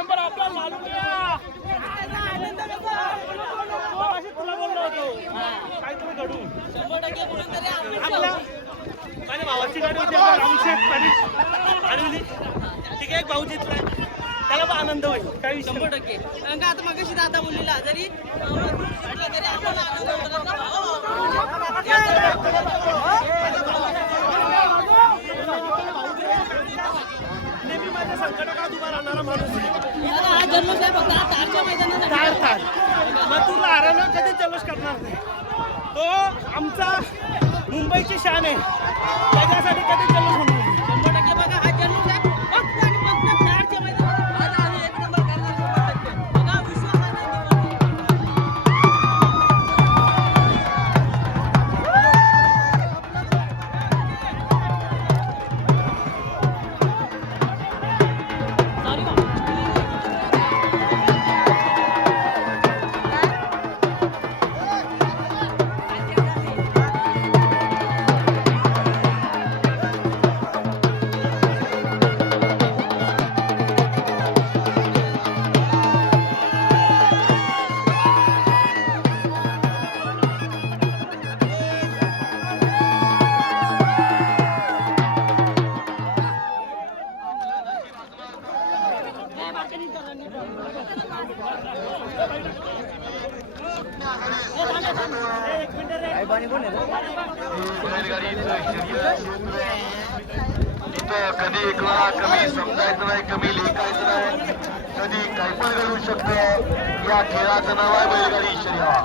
Number आपला मालूम घ्या. तुला बोललो होतो काहीतरी घडू 100% बोलून तरी आपल्या माझ्या भावाची गाडी होती रामशेठ आणि ठीक आहे एक भाऊ जिंकलाय त्याला पण आनंद होईल काही 100%. कारण का आता मगाशी दादा बोललेला जरी म्हटलं तरी आपल्याला आनंद होतो. नेहमी माझ्या संकटात उभा राहणारा माणूस हा जल्लोष आहे फक्त तारच्या मैदानात मथुरला हरवणं कधी जल्लोष करणार नाही. तो आमचा मुंबईची शान आहे त्याच्यासाठी कधी जल्लोष होणार 100% बघा हा जल्लोष आहे फक्त आणि फक्त तारच्या मैदानात आज आम्ही एक नंबर करणार 100% बघा विश्वास आहे. कधी एकला कमी समजायचं नाही कमी लिहायचं नाही कधी काही पण घडू शकतं. या खेळाचं नाव आहे बैलगाडी शर्यत.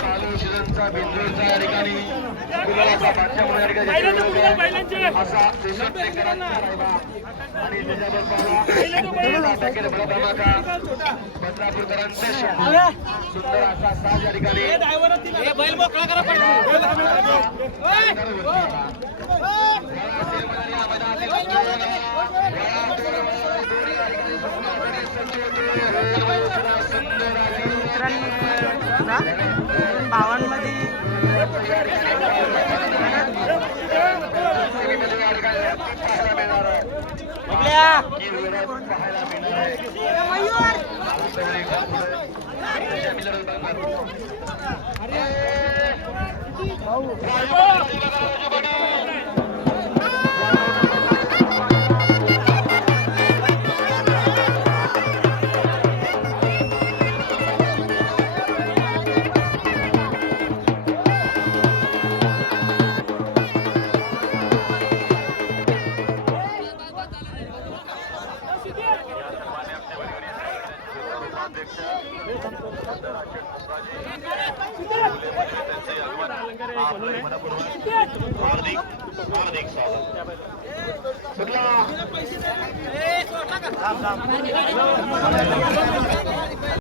चालू सीझनचा बिंदूरचा या ठिकाणी गुलाबाचा बादशाह म्हणून या ठिकाणी असा देशात आणि त्याच्याबरोबर बदलापूरकरांचा सुंदर असा साज या ठिकाणी बैल मोकळा करा भावांमध्ये हार्दिक